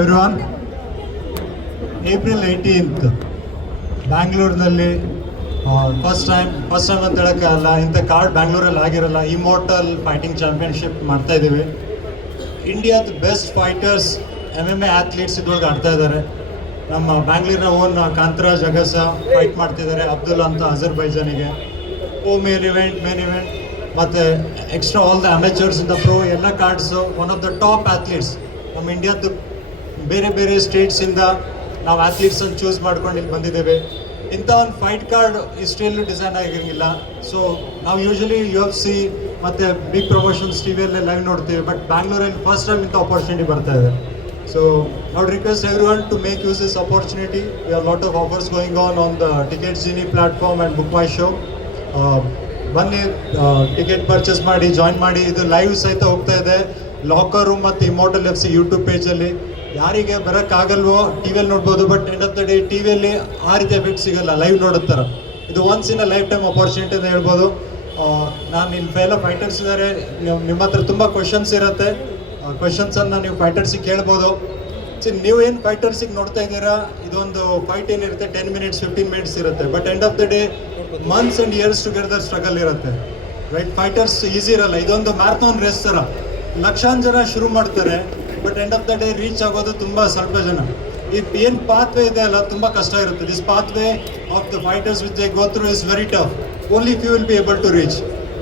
Everyone, April 18th, ಬ್ಯಾಂಗ್ಳೂರಿನಲ್ಲಿ first time ಅಂತ ಹೇಳೋಕ್ಕಾಗಲ್ಲ, ಇಂಥ ಕಾರ್ಡ್ ಬ್ಯಾಂಗ್ಳೂರಲ್ಲಿ ಆಗಿರಲ್ಲ. ಇಮೋರ್ಟಲ್ ಫೈಟಿಂಗ್ ಚಾಂಪಿಯನ್ಶಿಪ್ ಮಾಡ್ತಾ ಇದ್ದೀವಿ. ಇಂಡಿಯಾದ ಬೆಸ್ಟ್ ಫೈಟರ್ಸ್ MMA ಆ್ಯಥ್ಲೀಟ್ಸ್ ಇದ್ರೊಳಗೆ ಆಡ್ತಾ ಇದ್ದಾರೆ. ನಮ್ಮ ಬ್ಯಾಂಗ್ಳೂರಿನ ಓನ್ ಕಾಂತರಾಜ್ ಅಗಸ ಫೈಟ್ ಮಾಡ್ತಿದ್ದಾರೆ ಅಬ್ದುಲ್ ಅಂತ ಅಜರ್ಬೈಜಾನಿಗೆ. ಮೇನ್ ಇವೆಂಟ್ ಮತ್ತು ಎಕ್ಸ್ಟ್ರಾ ಆಲ್ ದ ಅಮೆಚರ್ಸ್ ಇಂದ ಪ್ರೋ ಎಲ್ಲ cards one of the top athletes ನಮ್ಮ ಇಂಡಿಯಾದ್ದು. ಬೇರೆ ಬೇರೆ ಸ್ಟೇಟ್ಸಿಂದ ನಾವು ಆ್ಯಥ್ಲೀಟ್ಸನ್ನು ಚೂಸ್ ಮಾಡ್ಕೊಂಡು ಇಲ್ಲಿ ಬಂದಿದ್ದೇವೆ. ಇಂಥ ಒಂದು ಫೈಟ್ ಕಾರ್ಡ್ ಹಿಸ್ಟ್ರಿಯಲ್ಲೂ ಡಿಸೈನ್ ಆಗಿರೋಂಗಿಲ್ಲ. ಸೊ ನಾವು ಯೂಶಲಿ UFC ಮತ್ತು ಬಿಗ್ ಪ್ರಮೋಷನ್ಸ್ ಟಿವಿಯಲ್ಲೇ ಲೈವ್ ನೋಡ್ತೀವಿ, ಬಟ್ ಬ್ಯಾಂಗ್ಳೂರಲ್ಲಿ ಫಸ್ಟ್ ಟೈಮ್ ಇಂಥ ಆಪರ್ಚುನಿಟಿ ಬರ್ತಾ ಇದೆ. So I would request everyone to make use this opportunity. We are lot of offers going on the ticket genie platform and book my show. ಬನ್ನಿ, ticket purchase ಮಾಡಿ, join ಮಾಡಿ. ಇದು live ಸಹಿತ ಹೋಗ್ತಾ ಇದೆ ಲಾಕರ್ ರೂಮ್ ಮತ್ತು ಇಮೋರ್ಟಲ್ FC YouTube ಪೇಜಲ್ಲಿ. ಯಾರಿಗೆ ಬರೋಕ್ಕಾಗಲ್ವೋ ಟಿವಿಯಲ್ಲಿ ನೋಡ್ಬೋದು, but end of the day ಟಿವಿಯಲ್ಲಿ ಆ ರೀತಿ ಎಫೆಕ್ಟ್ ಸಿಗೋಲ್ಲ, ಲೈವ್ ನೋಡುತ್ತಾರೆ. ಇದು once in a life time opportunity ಅಂತ ಹೇಳ್ಬೋದು. ನಾನು ಇಲ್ಲಿ ಎಲ್ಲ ಫೈಟರ್ಸ್ ಇದ್ದಾರೆ, ನಿಮ್ಮ ಹತ್ರ ತುಂಬ ಕ್ವಶನ್ಸ್ ಇರುತ್ತೆ. ಕ್ವಶನ್ಸನ್ನು ನೀವು ಫೈಟರ್ಸಿಗೆ ಕೇಳ್ಬೋದು. ನೀವು ಏನು ಫೈಟರ್ಸಿಗೆ ನೋಡ್ತಾ ಇದ್ದೀರಾ, ಇದೊಂದು ಫೈಟ್ ಏನಿರುತ್ತೆ 10 minutes 15 minutes ಇರುತ್ತೆ, but end of the day months and years together struggle ಇರುತ್ತೆ, ರೈಟ್? ಫೈಟರ್ಸ್ ಈಸಿ ಇರಲ್ಲ. ಇದೊಂದು ಮ್ಯಾರಥಾನ್ ರೇಸ್ ಥರ. ಲಕ್ಷಾಂತರ ಜನ ಶುರು ಮಾಡ್ತಾರೆ, but end of the day reach ಆಗೋದು ತುಂಬ ಸ್ವಲ್ಪ ಜನ. ಈ ಏನು ಪಾತ್ವೇ ಇದೆ ಅಲ್ಲ, ತುಂಬ ಕಷ್ಟ ಇರುತ್ತೆ. This pathway of the fighters which they go through is very tough. Only few will be able to reach,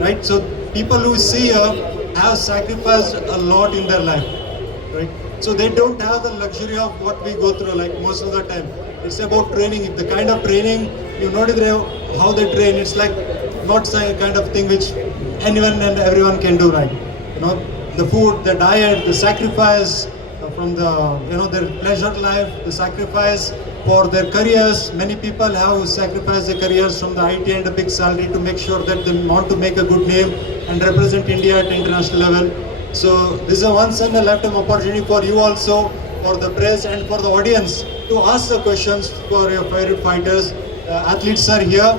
right? So people who see have sacrificed a lot in their life, right? So they don't have the luxury of what we go through, like most of the time. It's about training. If the kind of training you notice how they train, it's like not some kind of thing which anyone and everyone can do, right? You know, the food, the diet, the sacrifice from the, you know, their pleasure life, the sacrifice for their careers. Many people have sacrificed their careers from the IT and a big salary to make sure that they want to make a good name and represent India at international level. So this is a once in a lifetime opportunity for you also, for the press and for the audience to ask the questions for your favorite fighters. Athletes are here.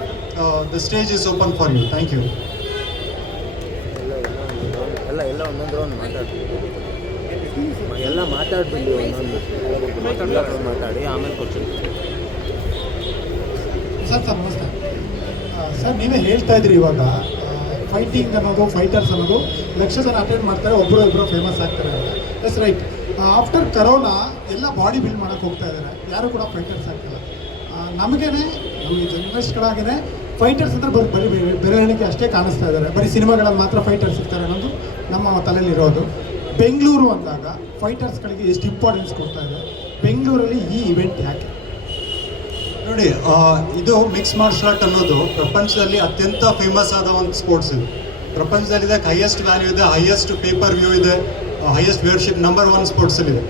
The stage is open for you. Thank you. ಎಲ್ಲ ಮಾತಾಡ್ಬಿಡಿ, ಮಾತಾಡಿ ಆಮೇಲೆ question. Sir ನಮಸ್ತೆ sir. ನೀವೇ ಹೇಳ್ತಾ ಇದ್ರಿ ಇವಾಗ fighting ಅನ್ನೋದು, fighters ಅನ್ನೋದು ಲಕ್ಷ ಜನ ಅಟೆಂಡ್ ಮಾಡ್ತಾರೆ, ಒಬ್ಬರು ಫೇಮಸ್ ಆಗ್ತಾರೆ ಅಂತ. Yes right. ಆಫ್ಟರ್ ಕರೋನಾ ಎಲ್ಲ ಬಾಡಿ ಬಿಲ್ಡ್ ಮಾಡೋಕ್ಕೆ ಹೋಗ್ತಾ ಇದ್ದಾರೆ, ಯಾರು ಕೂಡ ಫೈಟರ್ಸ್ ಆಗ್ತಿಲ್ಲ. ನಮಗೇನೆ, ನಮಗೆ ಜರ್ನಲಿಸ್ಟ್ಗಳಾಗೇ ಫೈಟರ್ಸ್ ಅಂದರೆ ಬರೀ ಬೆರಳಿಕೆ ಅಷ್ಟೇ ಕಾಣಿಸ್ತಾ ಇದ್ದಾರೆ, ಬರೀ ಸಿನಿಮಾಗಳಲ್ಲಿ ಮಾತ್ರ ಫೈಟರ್ಸ್ ಇರ್ತಾರೆ ಅನ್ನೋದು ನಮ್ಮ ತಲೆಯಲ್ಲಿರೋದು. ಬೆಂಗಳೂರು ಅಂದಾಗ ಫೈಟರ್ಸ್ಗಳಿಗೆ ಎಷ್ಟು ಇಂಪಾರ್ಟೆನ್ಸ್ ಕೊಡ್ತಾ ಇದೆ, ಬೆಂಗಳೂರಲ್ಲಿ ಈ ಇವೆಂಟ್ ಯಾಕೆ? ನೋಡಿ, ಇದು ಮಿಕ್ಸ್ ಮಾರ್ಷಲ್ ಆರ್ಟ್ ಅನ್ನೋದು ಪ್ರಪಂಚದಲ್ಲಿ ಅತ್ಯಂತ ಫೇಮಸ್ ಆದ ಒಂದು ಸ್ಪೋರ್ಟ್ಸ್. ಇದು ಪ್ರಪಂಚದಲ್ಲಿ ಇದಕ್ಕೆ ಹೈಯೆಸ್ಟ್ ವ್ಯಾಲ್ಯೂ ಇದೆ, ಹೈಯೆಸ್ಟ್ ಪೇಪರ್ ವ್ಯೂ ಇದೆ, ಹೈಯೆಸ್ಟ್ ವ್ಯೂವರ್ಶಿಪ್, ನಂಬರ್ 1 ಸ್ಪೋರ್ಟ್ಸಲ್ಲಿದೆ.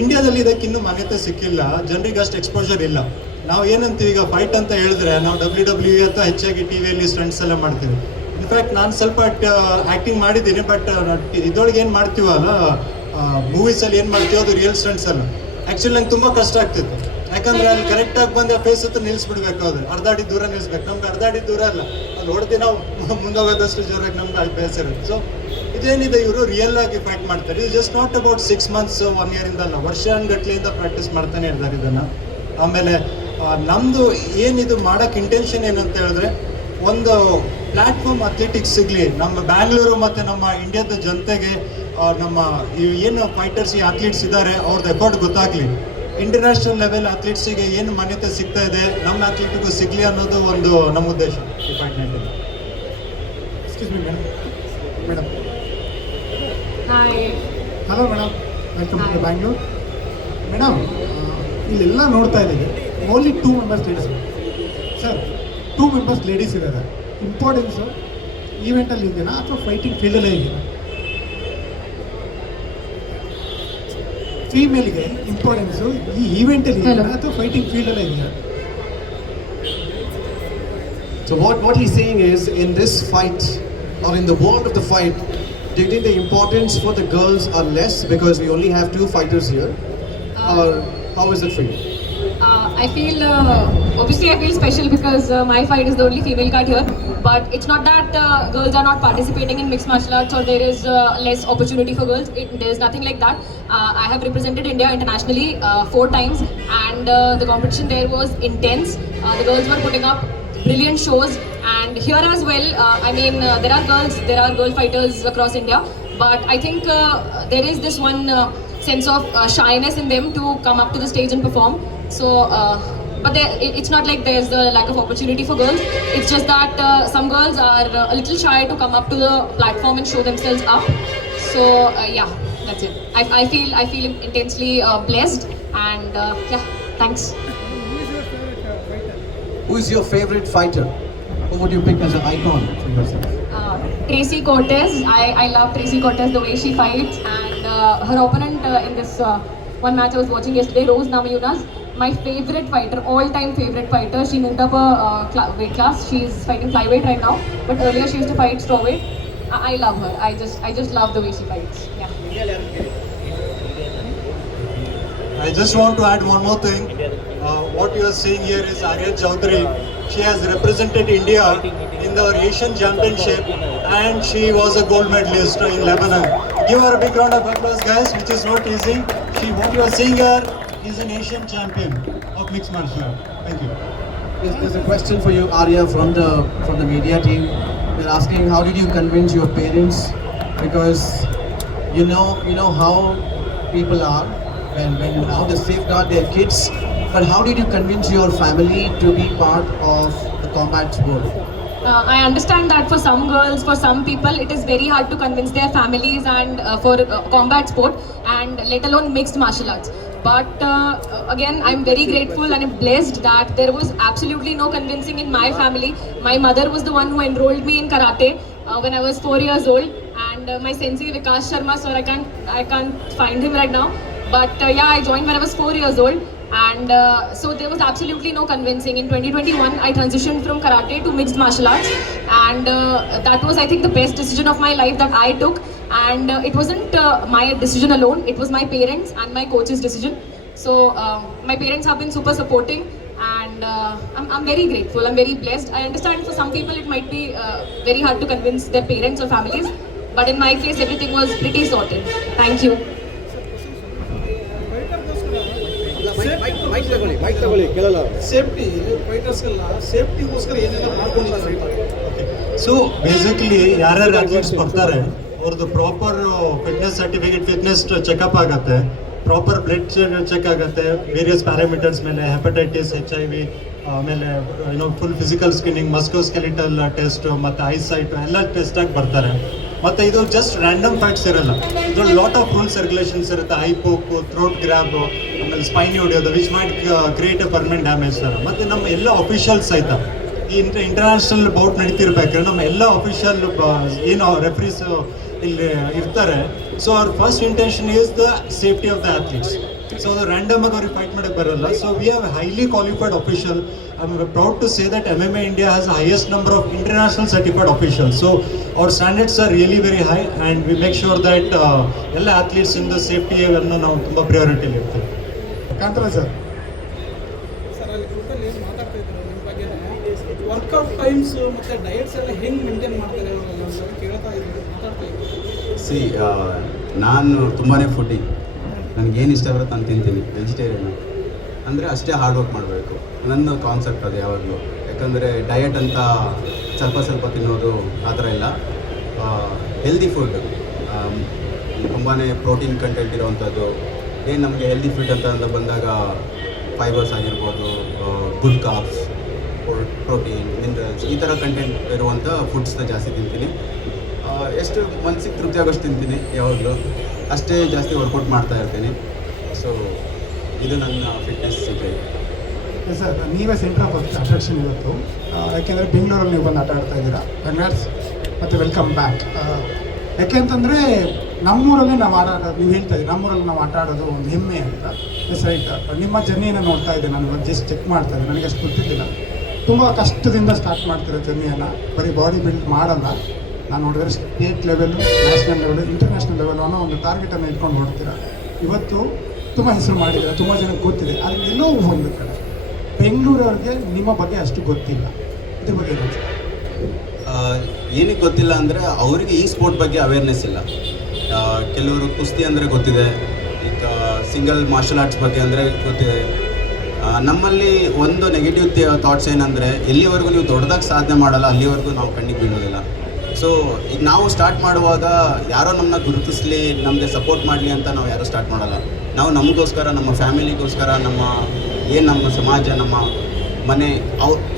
ಇಂಡಿಯಾದಲ್ಲಿ ಇದಕ್ಕೆ ಇನ್ನೂ ಮಾನ್ಯತೆ ಸಿಕ್ಕಿಲ್ಲ, ಜನರಿಗೆ ಅಷ್ಟು ಎಕ್ಸ್ಪೋಜರ್ ಇಲ್ಲ. ನಾವು ಏನಂತೀವಿ, ಈಗ ಫೈಟ್ ಅಂತ ಹೇಳಿದ್ರೆ ನಾವು WWE ಅಥವಾ ಹೆಚ್ಚಾಗಿ ಟಿವಿಯಲ್ಲಿ ಸ್ಟಂಟ್ಸ್ ಎಲ್ಲ ಮಾಡ್ತೀವಿ. ಇನ್ಫ್ಯಾಕ್ಟ್ ನಾನು ಸ್ವಲ್ಪ ಆ್ಯಕ್ಟಿಂಗ್ ಮಾಡಿದ್ದೀನಿ, ಬಟ್ ಇದರೊಳಗೆ ಏನು ಮಾಡ್ತೀವಲ್ಲ, ಮೂವೀಸಲ್ಲಿ ಏನು ಮಾಡ್ತೀವೋ ಅದು ರಿಯಲ್ ಸ್ಟಂಟ್ಸ್ ಅಲ್ಲ. ಆ್ಯಕ್ಚುಲಿ ನಂಗೆ ತುಂಬ ಕಷ್ಟ ಆಗ್ತಿತ್ತು, ಯಾಕಂದರೆ ಅಲ್ಲಿ ಕರೆಕ್ಟಾಗಿ ಬಂದು ಫೇಸ್ ಹತ್ರ ನಿಲ್ಲಿಸ್ಬಿಡ್ಬೇಕು. ಅದು ಅರ್ಧ ಅಡಿ ದೂರ ನಿಲ್ಲಿಸ್ಬೇಕು. ನಮ್ಗೆ ಅರ್ಧ ಅಡಿ ದೂರ ಅಲ್ಲ, ಅದು ಹೊಡೆದು ನಾವು ಮುಂದೋಗೋದಷ್ಟು ಜೋರಾಗಿ ನಮ್ಗೆ ಅಲ್ಲಿ ಬೇಸಿರುತ್ತೆ. ಸೊ ಇದೇನಿದೆ, ಇವರು ರಿಯಲ್ ಆಗಿ ಫೈಟ್ ಮಾಡ್ತಾರೆ. ಇದು just not about 6 months 1 year ಇಂದಲ್ಲ, ವರ್ಷಗಟ್ಟಲೆಯಿಂದ ಪ್ರಾಕ್ಟೀಸ್ ಮಾಡ್ತಾನೆ ಇರ್ತಾರೆ ಇದನ್ನು. ಆಮೇಲೆ ನಮ್ಮದು ಏನಿದು ಮಾಡೋಕ್ಕೆ ಇಂಟೆನ್ಷನ್ ಏನಂತ ಹೇಳಿದ್ರೆ, ಒಂದು ಪ್ಲ್ಯಾಟ್ಫಾರ್ಮ್ ಅಥ್ಲೆಟಿಕ್ಸ್ ಸಿಗಲಿ ನಮ್ಮ ಬ್ಯಾಂಗ್ಳೂರು ಮತ್ತು ನಮ್ಮ ಇಂಡಿಯಾದ ಜನತೆಗೆ. ನಮ್ಮ ಏನು ಫೈಟರ್ಸ್, ಈ ಅಥ್ಲೀಟ್ಸ್ ಇದ್ದಾರೆ, ಅವ್ರದ್ದು ಎಫರ್ಟ್ ಗೊತ್ತಾಗಲಿ. ಇಂಟರ್ನ್ಯಾಷನಲ್ ಲೆವೆಲ್ ಅಥ್ಲೀಟ್ಸಿಗೆ ಏನು ಮಾನ್ಯತೆ ಸಿಗ್ತಾ ಇದೆ, ನಮ್ಮ ಅಥ್ಲೀಟಿಗೂ ಸಿಗಲಿ ಅನ್ನೋದು ಒಂದು ನಮ್ಮ ಉದ್ದೇಶ ಈ ಫೈಟ್ ನೈಟಲ್ಲಿ. Excuse me madam. Hi, hello madam, welcome to Bangalore. Madam, ಇಲ್ಲೆಲ್ಲ ನೋಡ್ತಾ ಇದ್ದೀವಿ, only 2 members ladies. Sir, 2 members ladies ಇದ್ದಾರೆ. ಇಂಪಾರ್ಟೆನ್ಸು ಈವೆಂಟಲ್ಲಿ ಇದೆಯಾ ಅಥವಾ ಫೈಟಿಂಗ್ ಫೀಲ್ಡಲ್ಲೇ ಇದೆಯಾ? ಫೀಮೇಲ್ಗೆ ಇಂಪಾರ್ಟೆನ್ಸು ಈ ಈವೆಂಟಲ್ಲಿ ಇದೆಯಾ ಅಥವಾ ಫೈಟಿಂಗ್ ಫೀಲ್ಡಲ್ಲೇ ಇದೆಯಾ? So what he's saying is, in this fight or in the world of the fight, do you think the importance for the girls are less because we only have 2 fighters here, or how is it for you? I feel obviously I feel special because my fight is the only female card here. But it's not that girls are not participating in mixed martial arts or there is less opportunity for girls. There is nothing like that. I have represented India internationally 4 times, and the competition there was intense. The girls were putting up brilliant shows, and here as well. There are girl fighters across India, but I think there is this one sense of shyness in them to come up to the stage and perform. So, but it's not like there's a lack of opportunity for girls. It's just that some girls are a little shy to come up to the platform and show themselves up. So yeah, that's it. I feel intensely blessed, and yeah, thanks. Who is your favorite fighter? Who would you pick as an icon for yourself? Tracy Cortez. I love Tracy Cortez, the way she fights, and her opponent in this one match I was watching yesterday, Rose Namajunas. My favorite fighter, all-time favorite fighter. She moved up a weight class. She's fighting flyweight right now, but earlier she used to fight strawweight. I love her. I just love the way she fights. Yeah. I just want to add one more thing. What you are seeing here is Arya Chaudhary. She has represented India in the Asian Championship, and she was a gold medalist in Lebanon. Give her a big round of applause, guys, which is not easy. What you are seeing here is an Asian champion of mixed martial art. Thank you. There's a question for you, Arya, from the media team. They're asking, how did you convince your parents? Because you know how people are when how they safeguard their kids. But how did you convince your family to be part of the combat sport? I understand that for some girls, for some people, it is very hard to convince their families and for combat sport, and let alone mixed martial arts. But again, I'm very grateful and I'm blessed that there was absolutely no convincing in my family. My mother was the one who enrolled me in karate when I was 4 years old, and my sensei Vikas Sharma, sir, I can't find him right now. But yeah, I joined when I was 4 years old. And so there was absolutely no convincing. In 2021, I transitioned from karate to mixed martial arts, and that was, I think, the best decision of my life that I took. And it wasn't my decision alone; it was my parents and my coach's decision. So my parents have been super supporting, and I'm very grateful. I'm very blessed. I understand for some people it might be very hard to convince their parents or families, but in my case, everything was pretty sorted. Thank you. Safety ಫೈಟರ್ಸ್ಗೆಲ್ಲ ಸೇಫ್ಟಿಗೋಸ್ಕರ ಏನೆಲ್ಲ ಮಾಡ್ಕೊಂಡಿದ್ದಾರೆ? So basically ಯಾರ್ಯಾರು athletes ಬರ್ತಾರೆ ಅವ್ರದ್ದು proper fitness certificate, fitness checkup ಆಗುತ್ತೆ, proper blood check ಆಗುತ್ತೆ, various parameters ಮೇಲೆ ಹೆಪಟೈಟಿಸ್, HIV, ಆಮೇಲೆ full physical screening, musculoskeletal test ಮತ್ತು ಐಸೈಟ್ ಎಲ್ಲ ಟೆಸ್ಟ್ ಆಗಿ ಬರ್ತಾರೆ. ಮತ್ತು ಇದು ಜಸ್ಟ್ ರ್ಯಾಂಡಮ್ ಫೈಟ್ಸ್ ಇರಲ್ಲ, ಇದ್ರಲ್ಲಿ ಲಾಟ್ ಆಫ್ ರೂಲ್ಸ್ ರೆಗ್ಯುಲೇಷನ್ಸ್ ಇರುತ್ತೆ. ಐ ಪೋಕು, ಥ್ರೋಟ್ ಗ್ರ್ಯಾಬ್, ಆಮೇಲೆ ಸ್ಪೈನ್ ಹೊಡೆಯೋದು, which might create a permanent damage sir. ಮತ್ತು ನಮ್ಮ ಎಲ್ಲ ಅಫಿಷಿಯಲ್ಸ್ ಆಯ್ತಾ ಈ ಇಂಟರ್ನ್ಯಾಷನಲ್ ಬೌಟ್ ನಡೀತಿರ್ಬೇಕಾದ್ರೆ ನಮ್ಮ ಎಲ್ಲ ಅಫಿಷಿಯಲ್ ಏನು ರೆಫ್ರೀಸ್ ಇಲ್ಲಿ ಇರ್ತಾರೆ. ಸೊ ಅವ್ರ first intention is the safety of the athletes. So ಅದು ರ್ಯಾಂಡಮ್ ಆಗಿ ಅವ್ರಿಗೆ ಫೈಟ್ ಮಾಡೋಕ್ಕೆ ಬರಲ್ಲ. So we have highly qualified official. I am proud to say that MMA India has the highest number of international certified officials. So our standards are really very high, and we make sure that ಎಲ್ಲ athletes ಇಂದ ಸೇಫ್ಟಿಯನ್ನು ನಾವು ತುಂಬ ಪ್ರಿಯಾರಿಟಿಯಲ್ಲಿ ಇರ್ತೀವಿ. Kantharaj sir, ಅಲ್ಲಿ ಗ್ರೂಪಲ್ಲಿ ಏನು ಮಾತಾಡ್ತಾ ಇದ್ರು ನಿಮ್ಮ ಬಗ್ಗೆ, ವರ್ಕೌಟ್ ಟೈಮ್ಸ್ ಮತ್ತು ಡಯಟ್ಸ್ ಎಲ್ಲ ಹೆಂಗೆ ಮೇಂಟೈನ್ ಮಾಡ್ತಾರೆ ಅವರೆಲ್ಲ ಅಂತ ಕೇಳ್ತಾ ಇದ್ರು, ಮಾತಾಡ್ತಾ ಇದ್ರು. ನಾನು ತುಂಬಾ ಫುಡ್ಡಿ, ನನಗೇನು ಇಷ್ಟ ಬರುತ್ತೆ ನಾನು ತಿಂತೀನಿ. ವೆಜಿಟೇರಿಯನ್ ಅಂದರೆ ಅಷ್ಟೇ ಹಾರ್ಡ್ ವರ್ಕ್ ಮಾಡಬೇಕು, ನನ್ನ ಕಾನ್ಸೆಪ್ಟ್ ಅದು ಯಾವಾಗಲೂ. ಯಾಕಂದರೆ ಡಯಟ್ ಅಂತ ಸ್ವಲ್ಪ ತಿನ್ನೋದು ಆ ಥರ ಇಲ್ಲ. ಹೆಲ್ದಿ ಫುಡ್, ತುಂಬಾ ಪ್ರೋಟೀನ್ ಕಂಟೆಂಟ್ ಇರೋವಂಥದ್ದು. ಏನು ನಮಗೆ ಹೆಲ್ದಿ ಫುಡ್ ಅಂತ ಬಂದಾಗ ಫೈಬರ್ಸ್ ಆಗಿರ್ಬೋದು, ಗುಡ್ ಕಾರ್ಬ್ಸ್, ಪ್ರೋಟೀನ್, ಮಿನರಲ್ಸ್, ಈ ಥರ ಕಂಟೆಂಟ್ ಇರುವಂಥ ಫುಡ್ಸ್ನ ಜಾಸ್ತಿ ತಿಂತೀನಿ. ಎಷ್ಟು ಮನಸ್ಸಿಗೆ ತೃಪ್ತಿ ಆಗೋಷ್ಟು ತಿಂತೀನಿ ಯಾವಾಗಲೂ, ಅಷ್ಟೇ ಜಾಸ್ತಿ ವರ್ಕೌಟ್ ಮಾಡ್ತಾ ಇರ್ತೀನಿ. ಸೊ ಇದು ನನ್ನ ಫಿಟ್ನೆಸ್ ಸೀಕ್ರೆಟ್. ಸರ್, ನೀವೇ ಸೆಂಟರ್ ಆಫ್ ಅಟ್ರಾಕ್ಷನ್ ಇವತ್ತು, ಯಾಕೆಂದರೆ ಬೆಂಗಳೂರಲ್ಲಿ ನೀವು ಬಂದು ಆಟ ಆಡ್ತಾ ಇದ್ದೀರಾ. ಕಂಗ್ರಾಟ್ಸ್ ಮತ್ತು ವೆಲ್ಕಮ್ ಬ್ಯಾಕ್. ಯಾಕೆಂತಂದರೆ ನಮ್ಮೂರಲ್ಲಿ ನಾವು ನೀವು ಹೇಳ್ತಾ ಇದ್ದೀವಿ, ನಮ್ಮೂರಲ್ಲಿ ನಾವು ಆಟ ಆಡೋದು ಒಂದು ಹೆಮ್ಮೆ ಅಂತ. Yes right. ನಿಮ್ಮ ಜರ್ನಿಯನ್ನು ನೋಡ್ತಾ ಇದ್ದೆ ನಾನು, ಜಸ್ಟ್ ಚೆಕ್ ಮಾಡ್ತಾ ಇದ್ದೆ, ನನಗೆ ಅಷ್ಟು ಗೊತ್ತಿದ್ದಿಲ್ಲ. ತುಂಬ ಕಷ್ಟದಿಂದ ಸ್ಟಾರ್ಟ್ ಮಾಡ್ತಿರೋ ಜರ್ನಿಯನ್ನು, ಬರೀ ಬಾಡಿ ಬಿಲ್ಡ್ ಮಾಡಲ್ಲ. ನಾನು ನೋಡಿದ್ರೆ state level, national level, international level ಅನ್ನೋ ಒಂದು ಟಾರ್ಗೆಟನ್ನು ಇಟ್ಕೊಂಡು ನೋಡ್ತೀರಾ. ಇವತ್ತು ತುಂಬ ಹೆಸರು ಮಾಡಿದ್ದಾರೆ, ತುಂಬ ಜನಕ್ಕೆ ಗೊತ್ತಿದೆ. ಆದರೆ ಎಲ್ಲೋ ಒಂದು ಕಡೆ ಬೆಂಗಳೂರವ್ರಿಗೆ ನಿಮ್ಮ ಬಗ್ಗೆ ಅಷ್ಟು ಗೊತ್ತಿಲ್ಲ. ಇದ್ರ ಬಗ್ಗೆ ಏನು ಅನ್ಸುತ್ತೆ? ಏನಕ್ಕೆ ಗೊತ್ತಿಲ್ಲ ಅಂದರೆ ಅವರಿಗೆ ಈ ಸ್ಪೋರ್ಟ್ ಬಗ್ಗೆ ಅವೇರ್ನೆಸ್ ಇಲ್ಲ. ಕೆಲವರು ಕುಸ್ತಿ ಅಂದರೆ ಗೊತ್ತಿದೆ, ಈಗ ಸಿಂಗಲ್ ಮಾರ್ಷಲ್ ಆರ್ಟ್ಸ್ ಬಗ್ಗೆ ಅಂದರೆ ಗೊತ್ತಿದೆ. ನಮ್ಮಲ್ಲಿ ಒಂದು ನೆಗೆಟಿವ್ ಥಾಟ್ಸ್ ಏನಂದರೆ ಎಲ್ಲಿವರೆಗೂ ನೀವು ದೊಡ್ಡದಾಗಿ ಸಾಧನೆ ಮಾಡಲ್ಲ ಅಲ್ಲಿವರೆಗೂ ನಾವು ಕಣ್ಣಿಗೆ ಬೀಳೋದಿಲ್ಲ. ಸೊ ಈಗ ನಾವು ಸ್ಟಾರ್ಟ್ ಮಾಡುವಾಗ ಯಾರೋ ನಮ್ಮನ್ನ ಗುರುತಿಸಲಿ, ನಮಗೆ ಸಪೋರ್ಟ್ ಮಾಡಲಿ ಅಂತ ನಾವು ಯಾರೂ ಸ್ಟಾರ್ಟ್ ಮಾಡಲ್ಲ. ನಾವು ನಮಗೋಸ್ಕರ, ನಮ್ಮ ಫ್ಯಾಮಿಲಿಗೋಸ್ಕರ, ನಮ್ಮ ಸಮಾಜ, ನಮ್ಮ ಮನೆ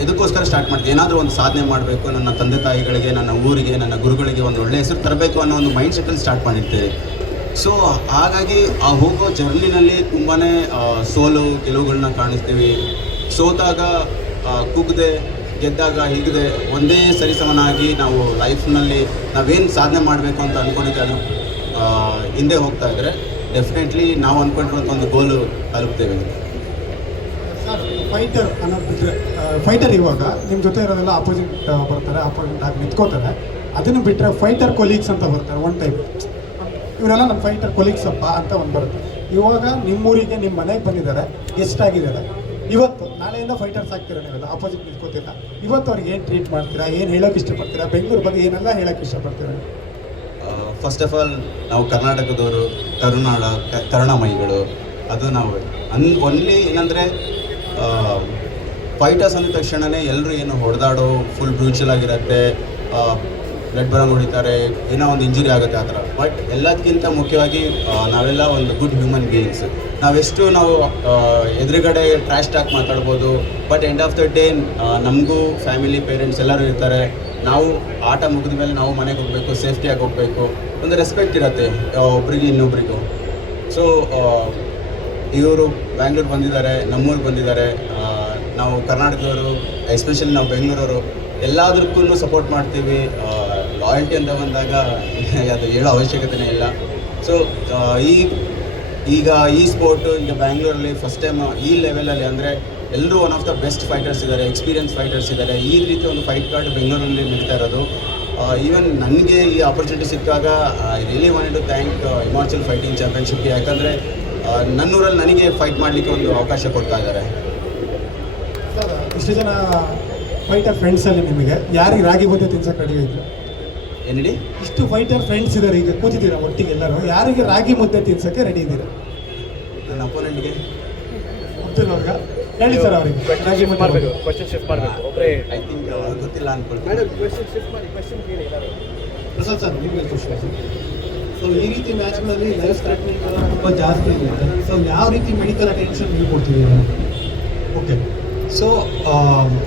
ಇದಕ್ಕೋಸ್ಕರ ಸ್ಟಾರ್ಟ್ ಮಾಡ್ತೀವಿ. ಏನಾದರೂ ಒಂದು ಸಾಧನೆ ಮಾಡಬೇಕು, ನನ್ನ ತಂದೆ ತಾಯಿಗಳಿಗೆ, ನನ್ನ ಊರಿಗೆ, ನನ್ನ ಗುರುಗಳಿಗೆ ಒಂದು ಒಳ್ಳೆಯ ಹೆಸರು ತರಬೇಕು ಅನ್ನೋ ಒಂದು ಮೈಂಡ್ ಸೆಟ್ಟಲ್ಲಿ ಸ್ಟಾರ್ಟ್ ಮಾಡಿರ್ತೀವಿ. ಸೊ ಹಾಗಾಗಿ ಆ ಹೋಗೋ ಜರ್ನಿನಲ್ಲಿ ತುಂಬಾ ಸೋಲು ಗೆಲುವುಗಳನ್ನ ಕಾಣಿಸ್ತೀವಿ. ಸೋತಾಗ ಕುಗ್ದೆ, ಗೆದ್ದಾಗ ಹಿಗ್ದೆ ಒಂದೇ ಸರಿಸಮನಾಗಿ ನಾವು ಲೈಫ್ನಲ್ಲಿ ನಾವೇನು ಸಾಧನೆ ಮಾಡಬೇಕು ಅಂತ ಅಂದ್ಕೊಂಡಿದ್ದೆ ಅದು ಹಿಂದೆ ಹೋಗ್ತಾ ಇದ್ದರೆ ಡೆಫಿನೆಟ್ಲಿ ನಾವು ಅಂದ್ಕೊಂಡಿರುವಂಥ ಒಂದು ಗೋಲು ತಲುಪ್ತೇವೆ. ಸರ್, ಫೈಟರ್ ಅನ್ನೋದು ಬಿಟ್ಟರೆ, ಫೈಟರ್ ಇವಾಗ ನಿಮ್ಮ ಜೊತೆ ಇರೋದೆಲ್ಲ ಅಪೋಸಿಟ್ ಬರ್ತಾರೆ, ಅಪೋಸಿಟ್ ಆಗಿ ನಿಂತ್ಕೋತಾರೆ. ಅದನ್ನು ಬಿಟ್ಟರೆ ಫೈಟರ್ ಕೊಲೀಗ್ಸ್ ಅಂತ ಬರ್ತಾರೆ ಒನ್ ಟೈಪ್. ಇವರೆಲ್ಲ ನಮ್ಮ ಫೈಟರ್ ಕೊಲೀಗ್ಸ್ ಅಪ್ಪ ಅಂತ ಒಂದು ಬರುತ್ತೆ. ಇವಾಗ ನಿಮ್ಮೂರಿಗೆ, ನಿಮ್ಮ ಮನೆಗೆ ಬಂದಿದ್ದಾರೆ, ಗೆಸ್ಟ್ ಆಗಿದ್ದಾರೆ. ಇವತ್ತು ನಾಳೆಯಿಂದ ಫೈಟರ್ಸ್ ಆಗ್ತೀರಾ ನೀವೆಲ್ಲ, ಅಪೋಸಿಟ್ ನಿಂತ್ಕೋತಿಲ್ಲ. ಇವತ್ತು ಅವ್ರಿಗೆ ಏನು ಟ್ರೀಟ್ ಮಾಡ್ತೀರಾ, ಏನು ಹೇಳೋಕೆ ಇಷ್ಟಪಡ್ತೀರಾ, ಬೆಂಗಳೂರು ಬಗ್ಗೆ ಏನೆಲ್ಲ ಹೇಳೋಕ್ಕೆ ಇಷ್ಟಪಡ್ತೀರಾ? ಫಸ್ಟ್ ಆಫ್ ಆಲ್ ನಾವು ಕರ್ನಾಟಕದವರು, ಕರುಣಾಮಯಿಗಳು. ಅದು ನಾವು ಒನ್ಲಿ ಏನಂದರೆ ಫೈಟರ್ಸ್ ಅಂದ ತಕ್ಷಣವೇ ಎಲ್ಲರೂ ಏನು ಹೊಡೆದಾಡೋ ಫುಲ್ ಬ್ರೂಚಲ್ ಆಗಿರುತ್ತೆ, ಬ್ಲಡ್ ಬರಂಗ್ ಹೊಡಿತಾರೆ, ಏನೋ ಒಂದು ಇಂಜುರಿ ಆಗುತ್ತೆ ಆ ಥರ. ಬಟ್ ಎಲ್ಲದಕ್ಕಿಂತ ಮುಖ್ಯವಾಗಿ ನಾವೆಲ್ಲ ಒಂದು ಗುಡ್ ಹ್ಯೂಮನ್ ಬೀಯಿಂಗ್ಸ್. ನಾವು ಎದುರುಗಡೆ ಟ್ರ್ಯಾಶ್ ಟಾಕ್ ಮಾತಾಡ್ಬೋದು, but end of the day ನಮಗೂ ಫ್ಯಾಮಿಲಿ, ಪೇರೆಂಟ್ಸ್ ಎಲ್ಲರೂ ಇರ್ತಾರೆ. ನಾವು ಆಟ ಮುಗಿದ ಮೇಲೆ ನಾವು ಮನೆಗೆ ಹೋಗಬೇಕು, ಸೇಫ್ಟಿಯಾಗಿ ಹೋಗಬೇಕು, ಒಂದು ರೆಸ್ಪೆಕ್ಟ್ ಇರುತ್ತೆ ಒಬ್ರಿಗೆ ಇನ್ನೊಬ್ರಿಗೂ. ಸೊ ಇವರು ಬ್ಯಾಂಗ್ಳೂರು ಬಂದಿದ್ದಾರೆ, ನಮ್ಮೂರಿಗೆ ಬಂದಿದ್ದಾರೆ. ನಾವು ಕರ್ನಾಟಕದವರು, ಎಸ್ಪೆಷಲಿ ನಾವು ಬೆಂಗಳೂರವರು, ಎಲ್ಲದಕ್ಕೂ ಸಪೋರ್ಟ್ ಮಾಡ್ತೀವಿ. ಲಾಯಲ್ಟಿ ಅಂತ ಬಂದಾಗ ಅದು ಹೇಳೋ ಅವಶ್ಯಕತೆಯೇ ಇಲ್ಲ. ಸೊ ಈಗ ಈ ಸ್ಪೋರ್ಟು ಈಗ ಬ್ಯಾಂಗ್ಳೂರಲ್ಲಿ ಫಸ್ಟ್ ಟೈಮ್ ಈ ಲೆವೆಲಲ್ಲಿ ಅಂದರೆ ಎಲ್ಲರೂ one of the best fighters ಇದ್ದಾರೆ, ಎಕ್ಸ್ಪೀರಿಯನ್ಸ್ ಫೈಟರ್ಸ್ ಇದ್ದಾರೆ. ಈ ರೀತಿ ಒಂದು ಫೈಟ್ ಕಾರ್ಡ್ ಬೆಂಗಳೂರಲ್ಲಿ ನಡೀತಾ ಇರೋದು. ಈವನ್ ನನಗೆ ಈ ಆಪರ್ಚುನಿಟಿ ಸಿಕ್ಕಾಗ I really wanted to thank Himachal fighting ಚಾಂಪಿಯನ್ಶಿಪ್ಗೆ. ಯಾಕಂದರೆ ನನ್ನೂರಲ್ಲಿ ನನಗೆ ಫೈಟ್ ಮಾಡಲಿಕ್ಕೆ ಒಂದು ಅವಕಾಶ ಕೊಡ್ತಾ ಇದ್ದಾರೆ. ಸರ್, ಇಷ್ಟು ಜನ ಫೈಟರ್ ಫ್ರೆಂಡ್ಸಲ್ಲಿ ನಿಮಗೆ ಯಾರಿಗೆ ರಾಗಿ ಮುದ್ದೆ ತಿನ್ಸೋಕೆ ರೆಡಿ ಇದ್ರು? ಏನಿಡಿ? ಇಷ್ಟು ಫೈಟರ್ ಫ್ರೆಂಡ್ಸ್ ಇದ್ದಾರೆ, ಈಗ ಕೂತಿದ್ದೀರಾ ಒಟ್ಟಿಗೆ ಎಲ್ಲರೂ, ಯಾರಿಗೆ ರಾಗಿ ಮುದ್ದೆ ತಿನ್ಸೋಕ್ಕೆ ರೆಡಿ ಇದ್ದೀರಾ? ನನ್ನ ಅಪೋನೆಂಟ್ಗೆ ಅಬ್ದುಲ್ ಅವ್ರಿಗೆ ಹೇಳಿ ಸರ್, ಅವರಿಗೆ ರಾಗಿ ಮುದ್ದೆ ಐ ಥಿಂಕ್ ಗೊತ್ತಿಲ್ಲ ಅಂದ್ಕೊಳ್ತೀನಿ. ಪ್ರಸಾದ್ ಸರ್, ನಿಮಗೆ ಖುಷಿ. ಸೊ ಈ ರೀತಿ ಮ್ಯಾಚ್ಗಳಲ್ಲಿ ಲೈಫ್ ಥ್ರೆಟ್ನಿಂಗ್ ತುಂಬ ಜಾಸ್ತಿ ಇರುತ್ತೆ. ಸೊ ಯಾವ ರೀತಿ ಮೆಡಿಕಲ್ ಅಟೆನ್ಷನ್ ನೀವು ಕೊಡ್ತಿದ್ದೀರಾ? ಓಕೆ, ಸೊ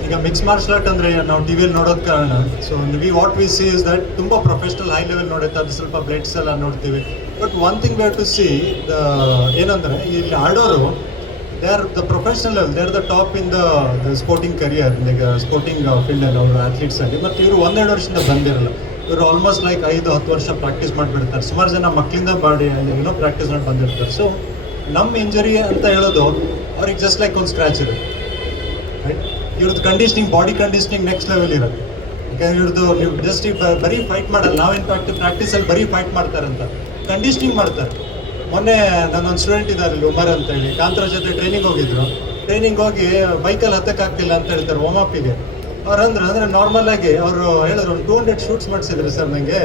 ಈಗ ಮಿಕ್ಸ್ ಮಾರ್ಷಲ್ ಆರ್ಟ್ ಅಂದರೆ ನಾವು ಟಿ ವಿಯಲ್ಲಿ ನೋಡೋದು ಕಾರಣ. So what we see is that ತುಂಬ ಪ್ರೊಫೆಷ್ನಲ್ ಹೈ ಲೆವೆಲ್ ನೋಡುತ್ತೆ, ಅದು ಸ್ವಲ್ಪ ಬ್ಲಡ್ಸ್ ಎಲ್ಲ ನೋಡ್ತೀವಿ. But one thing we have to see ಏನಂದರೆ ಇಲ್ಲಿ ಆಡೋರು they are the professional level, they are the top in the sporting career, like sporting ಫೀಲ್ಡಲ್ಲಿ ಅವರು ಅಥ್ಲೀಟ್ಸಾಗಿ. ಮತ್ತು ಇವರು 1-2 ವರ್ಷದಿಂದ ಬಂದಿರಲ್ಲ, ಇವರು ಆಲ್ಮೋಸ್ಟ್ ಲೈಕ್ 5-10 ವರ್ಷ ಪ್ರಾಕ್ಟೀಸ್ ಮಾಡಿಬಿಡ್ತಾರೆ. ಸುಮಾರು ಜನ ಮಕ್ಕಳಿಂದ ಏನೋ ಪ್ರಾಕ್ಟೀಸ್ ಮಾಡಿ ಬಂದಿರ್ತಾರೆ. ಸೊ ನಮ್ಮ ಇಂಜರಿ ಅಂತ ಹೇಳೋದು ಅವ್ರಿಗೆ ಜಸ್ಟ್ ಲೈಕ್ ಒಂದು ಸ್ಕ್ರ್ಯಾಚ್ ಇದೆ, ರೈಟ್? ಇವ್ರದ್ದು conditioning, body conditioning next level ಇರುತ್ತೆ. ಯಾಕಂದ್ರೆ ಇವ್ರದ್ದು ನೀವು ಜಸ್ಟ್ ಬರೀ ಫೈಟ್ ಮಾಡಲ್ಲ, ನಾವೇನು ಪ್ರಾಕ್ಟೀಸಲ್ಲಿ ಬರೀ ಫೈಟ್ ಮಾಡ್ತಾರಂತ ಕಂಡೀಷ್ನಿಂಗ್ ಮಾಡ್ತಾರೆ. ಮೊನ್ನೆ ನನ್ನೊಂದು ಸ್ಟೂಡೆಂಟ್ ಇದ್ದಾರೆ ಇಲ್ಲಿ, ಉಮರ್ ಅಂತೇಳಿ, ಕಾಂತರ ಜೊತೆ ಟ್ರೈನಿಂಗ್ ಹೋಗಿದ್ರು. ಟ್ರೈನಿಂಗ್ ಹೋಗಿ ಬೈಕಲ್ಲಿ ಹತ್ತಕ್ಕಾಗ್ತಿಲ್ಲ ಅಂತ ಹೇಳ್ತಾರೆ ವಾಮಪ್ಪಿಗೆ. ಅವ್ರು ಅಂದರೆ ನಾರ್ಮಲ್ ಆಗಿ ಅವರು ಹೇಳಿದ್ರು, ಒಂದು 200 ಶೂಟ್ಸ್ ಮಾಡಿಸಿದ್ರು ಸರ್ ನನಗೆ,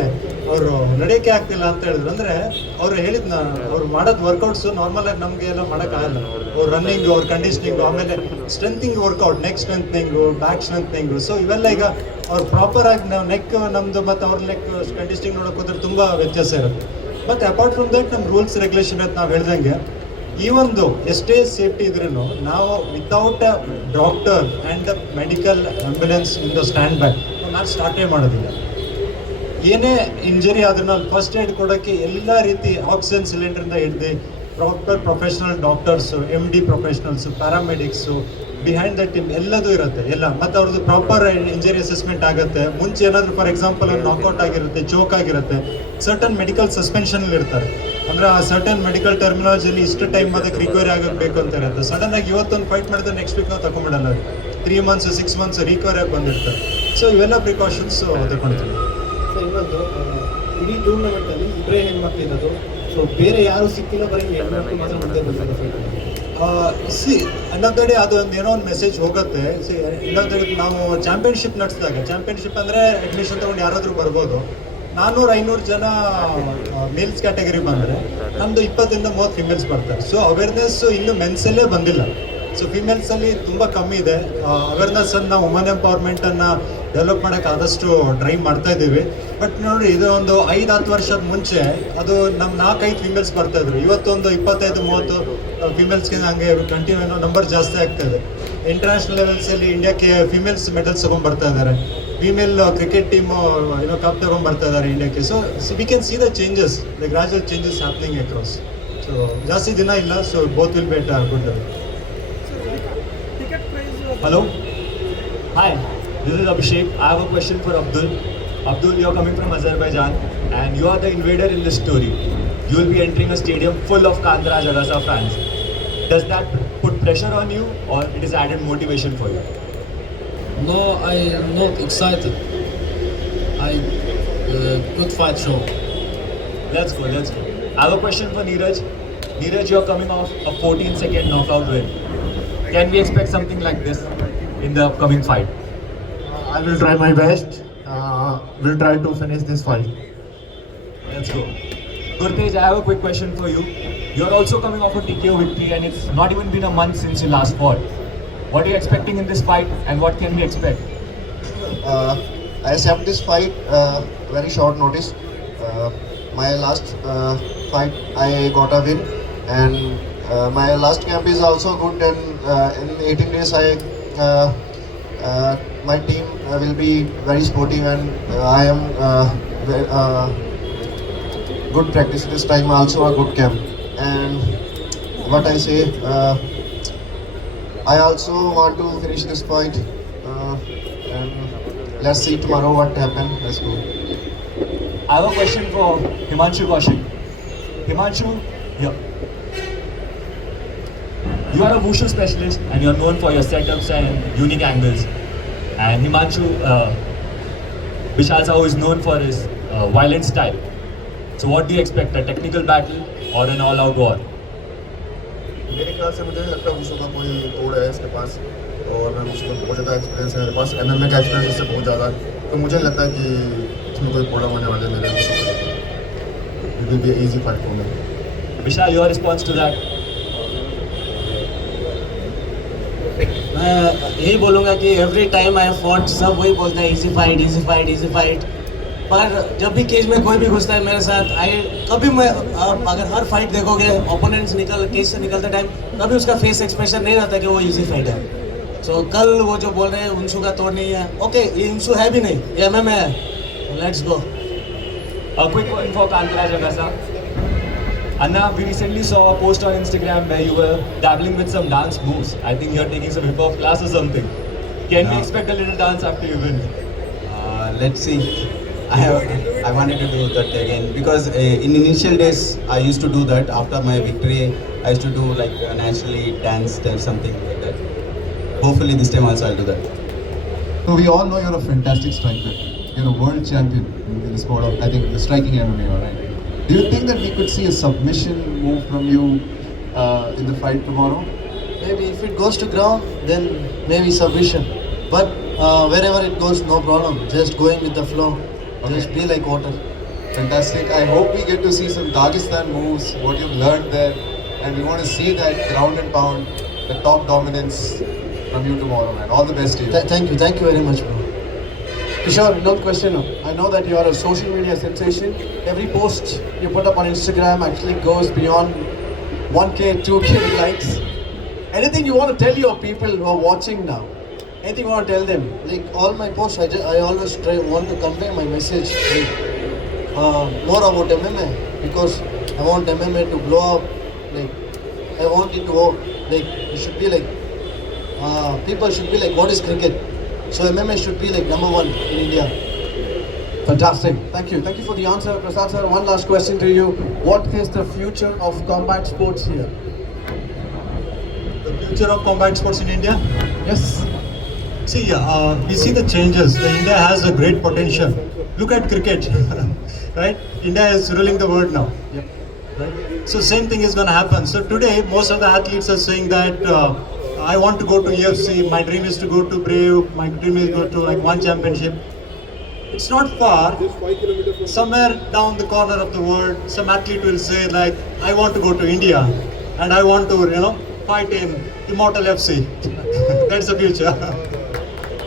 ಅವರು ನಡೆಯೋಕ್ಕೆ ಆಗ್ತಿಲ್ಲ ಅಂತ ಹೇಳಿದ್ರು. ಅಂದರೆ ಅವರು ಹೇಳಿದ್ನ ಅವ್ರು ಮಾಡೋದು ವರ್ಕೌಟ್ಸು ನಾರ್ಮಲ್ ಆಗಿ ನಮಗೆ ಎಲ್ಲ ಮಾಡೋಕ್ಕಾಗಲ್ಲ. ಅವ್ರು ರನ್ನಿಂಗು, ಅವ್ರ ಕಂಡೀಷ್ನಿಂಗು, ಆಮೇಲೆ ಸ್ಟ್ರೆಂತಿಂಗ್ ವರ್ಕೌಟ್, ನೆಕ್ ಸ್ಟ್ರೆಂತ್ನಿಂಗು, ಬ್ಯಾಕ್ ಸ್ಟ್ರೆಂತ್ನಿಂಗು. ಸೊ ಇವೆಲ್ಲ ಈಗ ಅವ್ರು ಪ್ರಾಪರಾಗಿ ನಾವು ನೆಕ್ ನಮ್ಮದು ಮತ್ತು ಅವ್ರ ನೆಕ್ ಕಂಡೀಷ್ನಿಂಗ್ ನೋಡೋಕೆ ಹೋದ್ರೆ ತುಂಬ ವ್ಯತ್ಯಾಸ ಇರುತ್ತೆ. ಮತ್ತು ಅಪಾರ್ಟ್ ಫ್ರಮ್ ದಟ್ ನಮ್ಮ ರೂಲ್ಸ್ ರೆಗ್ಯುಲೇಷನ್ ಅಂತ ನಾವು ಹೇಳ್ದಂಗೆ ಈ ಒಂದು ಎಷ್ಟೇ ಸೇಫ್ಟಿ ಇದ್ರೂ ನಾವು without a doctor and the medical ambulance in the stand by ನಾವು ಸ್ಟಾರ್ಟೇ ಮಾಡೋದಿಲ್ಲ. ಏನೇ ಇಂಜರಿ ಆದ್ರೂ ಫಸ್ಟ್ ಏಡ್ ಕೊಡೋಕ್ಕೆ ಎಲ್ಲ ರೀತಿ ಆಕ್ಸಿಜನ್ ಸಿಲಿಂಡರಿಂದ ಹಿಡ್ದು proper professional doctors, MD professionals, paramedics, behind the team ಎಲ್ಲದೂ ಇರುತ್ತೆ ಎಲ್ಲ. ಮತ್ತು ಅವ್ರದ್ದು ಪ್ರಾಪರ್ ಇಂಜರಿ ಅಸೆಸ್ಮೆಂಟ್ ಆಗುತ್ತೆ. ಮುಂಚೆ ಏನಾದರೂ ಫಾರ್ ಎಕ್ಸಾಂಪಲ್ ಒಂದು ನಾಕೌಟ್ ಆಗಿರುತ್ತೆ, ಚೋಕ್ ಆಗಿರುತ್ತೆ, ಸರ್ಟನ್ ಮೆಡಿಕಲ್ ಸಸ್ಪೆನ್ಷನಲ್ಲಿ ಇರ್ತಾರೆ. ಅಂದರೆ ಆ ಸರ್ಟನ್ ಮೆಡಿಕಲ್ ಟರ್ಮಿನಾಲಜಿಯಲ್ಲಿ ಇಷ್ಟು ಟೈಮ್ ಅದಕ್ಕೆ ರಿಕವರಿ ಆಗಬೇಕು ಅಂತ ಇರುತ್ತೆ. ಸಡನ್ನಾಗಿ ಇವತ್ತೊಂದು ಫೈಟ್ ಮಾಡಿದ್ರೆ ನೆಕ್ಸ್ಟ್ ವೀಕ್ ನಾವು ತಗೊಂಬಿಡಲ್ಲ, 3 months 6 months ರಿಕವರಿ ಆಗಿ ಬಂದಿರ್ತಾರೆ. ಸೊ ಇವೆಲ್ಲ ಪ್ರಿಕಾಷನ್ಸ್ ತಗೊಳ್ತೀವಿ. ಸೊ ಇನ್ನೊಂದು, ಇಡೀ ಟೂರ್ನಮೆಂಟಲ್ಲಿ ಇಬ್ಬರೇ ಹೆಣ್ಮಕ್ಳು ಇರೋದು. ಸೊ ಬೇರೆ ಯಾರು ಸಿಕ್ಕಿಲ್ಲ, ಬರೀ ಹೆಣ್ಮಕ್ಳು ಮಾತ್ರ ಮುಂದೆ ಬರ್ತಾರೆ ಫೈಟ್. ಸಿ ಇನ್ನೊಂದು ಅದು ಒಂದು ಏನೋ ಒಂದು ಮೆಸೇಜ್ ಹೋಗುತ್ತೆ. ಸಿ ಇನ್ನೊಂದು ನಾವು ಚಾಂಪಿಯನ್ಶಿಪ್ ನಡೆಸಿದಾಗ, ಚಾಂಪಿಯನ್ಶಿಪ್ ಅಂದರೆ ಅಡ್ಮಿಷನ್ ತೊಗೊಂಡು ಯಾರಾದರೂ ಬರ್ಬೋದು. 400-500 ಜನ ಮೇಲ್ಸ್ ಕ್ಯಾಟಗರಿ ಬಂದರೆ ನಮ್ಮದು 20-30 ಫಿಮೇಲ್ಸ್ ಬರ್ತಾರೆ. ಸೊ ಅವೇರ್ನೆಸ್ ಇನ್ನೂ ಮೆನ್ಸಲ್ಲೇ ಬಂದಿಲ್ಲ. ಸೊ ಫಿಮೇಲ್ಸಲ್ಲಿ ತುಂಬ ಕಮ್ಮಿ ಇದೆ. ಅವೇರ್ನೆಸ್ಸನ್ನು, ವುಮನ್ ಎಂಪವರ್ಮೆಂಟನ್ನು ಡೆವಲಪ್ ಮಾಡೋಕ್ಕೆ ಆದಷ್ಟು ಟ್ರೈ ಮಾಡ್ತಾ ಇದ್ದೀವಿ. ಬಟ್ ನೋಡಿರಿ, ಇದು ಒಂದು 5-10 ವರ್ಷದ ಮುಂಚೆ ಅದು ನಮ್ಮ 4-5 ಫಿಮೇಲ್ಸ್ ಬರ್ತಾಯಿದ್ರು. ಇವತ್ತೊಂದು 25-30 ಫಿಮೇಲ್ಸ್ಗೆ ಹಂಗೆ ಕಂಟಿನ್ಯೂ ನಂಬರ್ ಜಾಸ್ತಿ ಆಗ್ತಾಯಿದೆ. ಇಂಟರ್ನ್ಯಾಷನಲ್ ಲೆವೆಲ್ಸಲ್ಲಿ ಇಂಡಿಯಾಕ್ಕೆ ಫಿಮೇಲ್ಸ್ ಮೆಡಲ್ಸ್ ತೊಗೊಂಡ್ಬರ್ತಾ ಇದ್ದಾರೆ. ಫೀಮೇಲ್ ಕ್ರಿಕೆಟ್ ಟೀಮು ಕಪ್ ತೊಗೊಂಡ್ಬರ್ತಾ ಇದ್ದಾರೆ ಇಂಡಿಯಾಕ್ಕೆ. So we can see the changes, the gradual changes happening across. So ಜಾಸ್ತಿ ದಿನ ಇಲ್ಲ. So both will bet good level. Ticket price Hello. Hi, this is Abhishek. I have a question for Abdul. Abdul, you are coming from Azerbaijan and you are the invader in this story. You will be entering a stadium full of Kandra Jagasa fans. Does that put pressure on you or it is added motivation for you? No, I'm not excited. Good fight show. Let's go, let's go. I have a question for Neeraj. Neeraj, you are coming off a 14-second knockout win. Can we expect something like this in the upcoming fight? I will try my best. Will try to finish this fight. Let's go. Gurtej, I have a quick question for you. You are also coming off a TKO victory and it's not even been a month since you last fought. What are you expecting in this fight and what can we expect? I accept this fight very short notice. My last fight I got a win, and my last camp is also good, and in 18 days my team will be very sportive, and I am good practice this time, also a good camp. And what I say, I also want to finish this fight, and let's see tomorrow what happens. Let's go. I have a question for Himanshu Kaushik. Himanshu, here. You are a wushu specialist and you are known for your setups and unique angles. And Himanshu, Vishal Sahu is known for his violent style. So what do you expect, a technical battle or an all-out war? मेरे ख्याल से मुझे लगता है wushu का कोई code है इसके पास, और मैं वुशु का बहुत ज़्यादा एक्सपीरियंस है मेरे पास, MMA का एक्सपीरियंस इससे बहुत ज़्यादा है, तो मुझे लगता है कि इसमें कोई प्रॉब्लम होने वाले मेरे वुशु को. It will be an easy fight for me. Vishal, your response to that? मैं यही बोलूँगा कि एवरी टाइम आई फॉट सब वही बोलता है easy fight easy fight easy fight, पर जब भी केज में कोई भी घुसता है मेरे साथ, कभी मैं अगर हर फाइट देखोगे ओपोनेंट्स केज से निकलते टाइम कभी उसका फेस एक्सप्रेशन नहीं रहता कि वो इजी फाइट है. सो कल वो जो बोल रहे हैं उनसू का तोड़ नहीं है, ओके ये उनसू है भी नहीं, ये MMA है, let's go. A quick one for Kandra Jagasa. Anna, we recently saw a post on Instagram where you were dabbling with some dance moves. I think you're taking some hip-hop class or something. Can we expect a little dance after you win? Let's see. I wanted to do that again because in initial days I used to do that. After my victory, I used to do like naturally dance or something like that. Hopefully this time also I'll do that. So we all know you're a fantastic striker. You're a world champion in the sport of, I think, the striking MMA, right? Do you think that we could see a submission move from you in the fight tomorrow? Maybe if it goes to ground, then maybe submission. But wherever it goes, no problem. Just going with the flow. Just be like water. Fantastic. I hope we get to see some Dagestan moves, what you've learned there, and we want to see that ground and pound, the top dominance from you tomorrow, man. All the best to you. Thank you very much, bro. Kishore, no question. I know that you are a social media sensation. Every post you put up on Instagram actually goes beyond 1K, 2K likes. Anything you want to tell your people who are watching now? Anything you want to tell them? Like all my posts, I always want to convey my message. Like, more about MMA, because I want MMA to blow up. Like I want it to, like it should be like people should be like, what is cricket? So MMA should be like number one in India. Fantastic. Thank you for the answer, Prasad sir. One last question to you. What is the future of combat sports here? The future of combat sports in India? Yes. See, we see the changes. India has a great potential. Look at cricket, right? India is ruling the world now. Yep. Right? So same thing is going to happen. So today, most of the athletes are saying that I want to go to UFC. My dream is to go to Brave. My dream is to go to like one championship. It's not far. Somewhere down the corner of the world, some athlete will say like, I want to go to India, and I want to, fight in Immortal FC. That's the future.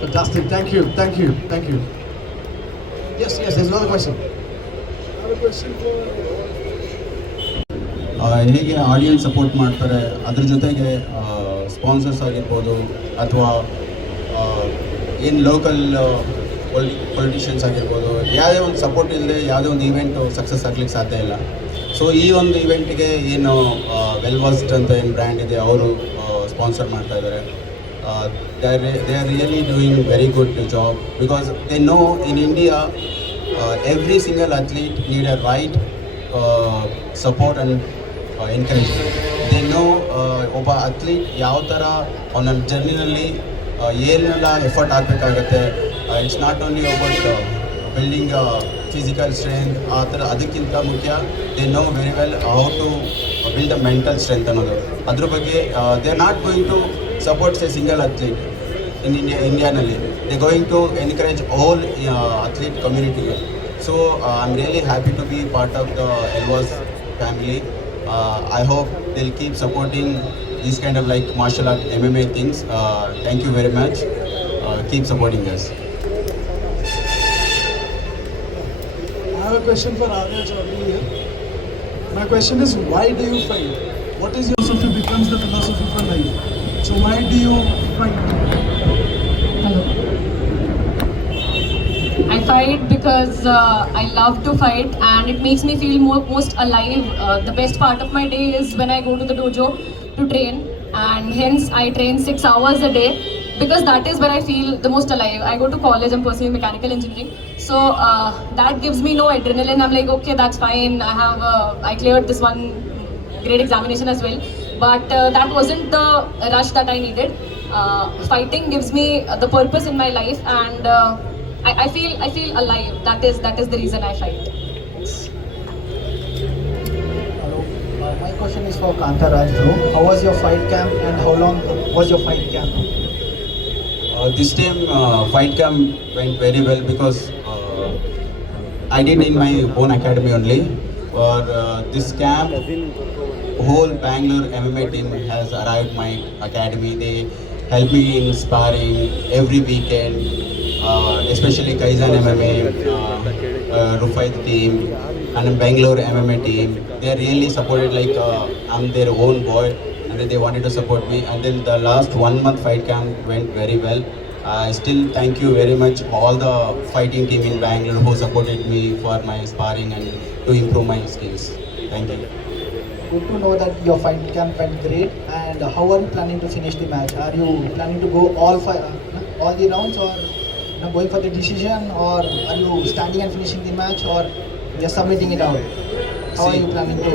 Fantastic. Thank you. Thank you. Thank you. Yes, there's another question. I have a question for ಹೇಗೆ audience support ಮಾಡ್ತಾರೆ, ಅದ್ರ ಜೊತೆಗೆ sponsors ಆಗಿರ್ಬೋದು ಅಥವಾ ಏನು local politicians ಆಗಿರ್ಬೋದು, ಯಾವುದೇ ಒಂದು ಸಪೋರ್ಟ್ ಇಲ್ಲದೆ ಯಾವುದೇ ಒಂದು ಈವೆಂಟು ಸಕ್ಸಸ್ ಆಗ್ಲಿಕ್ಕೆ ಸಾಧ್ಯ ಇಲ್ಲ. ಸೊ ಈ ಒಂದು ಇವೆಂಟಿಗೆ ಏನು ವೆಲ್ವರ್ಸ್ಡ್ ಅಂತ ಏನು ಬ್ರ್ಯಾಂಡ್ ಇದೆ ಅವರು ಸ್ಪಾನ್ಸರ್ ಮಾಡ್ತಾ ಇದ್ದಾರೆ. They are really doing very good job because they know in India every single athlete need a right support and encouragement. They know ಒಬ್ಬ ಅಥ್ಲೀಟ್ ಯಾವ ಥರ ಅವನ ಜರ್ನಿನಲ್ಲಿ ಏನೆಲ್ಲ ಎಫರ್ಟ್ ಆಗಬೇಕಾಗತ್ತೆ. It's not only about building physical strength ಆ ಥರ, ಅದಕ್ಕಿಂತ ಮುಖ್ಯ they know very well how to build a mental strength ಅನ್ನೋದು. ಅದ್ರ ಬಗ್ಗೆ they are not going to supports a single athlete in ಇಂಡಿಯಾನಲ್ಲಿ. They going to encourage all athlete ಕಮ್ಯುನಿಟಿಗೆ. So I am really happy to be part of the Alvas family. I hope they'll keep supporting these kind of like martial art MMA things. Thank you very much. Keep supporting us. I have a question for Arya Chaudhary here. My question is, why do you fight? What is your philosophy becomes the philosophy for life? So why do you fight? Hello. I fight because I love to fight and it makes me feel most alive. The best part of my day is when I go to the dojo to train, and hence I train 6 hours a day because that is where I feel the most alive. I go to college, I'm pursuing mechanical engineering, so that gives me no adrenaline. I'm like, okay, that's fine. I cleared this one great examination as well, but that wasn't the rush that I needed. Fighting gives me the purpose in my life, and I feel alive. That is the reason I fight. Hello. My question is for Kantaraj bro. How was your fight camp and how long was your fight camp? This time fight camp went very well because I did in my own academy only. For this camp, whole Bangalore MMA team has arrived my academy. They help me in sparring every weekend. Especially Kaizen MMA, Rufai team, and Bangalore MMA team. They really supported like I'm their own boy, and they wanted to support me. And then the last 1 month fight camp went very well. I still thank you very much all the fighting team in Bangalore who supported me for my sparring and to improve my skills. Thank you. Good to know that your fight camp went great. And how are you planning to finish the match? Are you planning to go all the rounds, or going for the decision, or are you standing and finishing the match, or you're submitting it out? How are you planning to?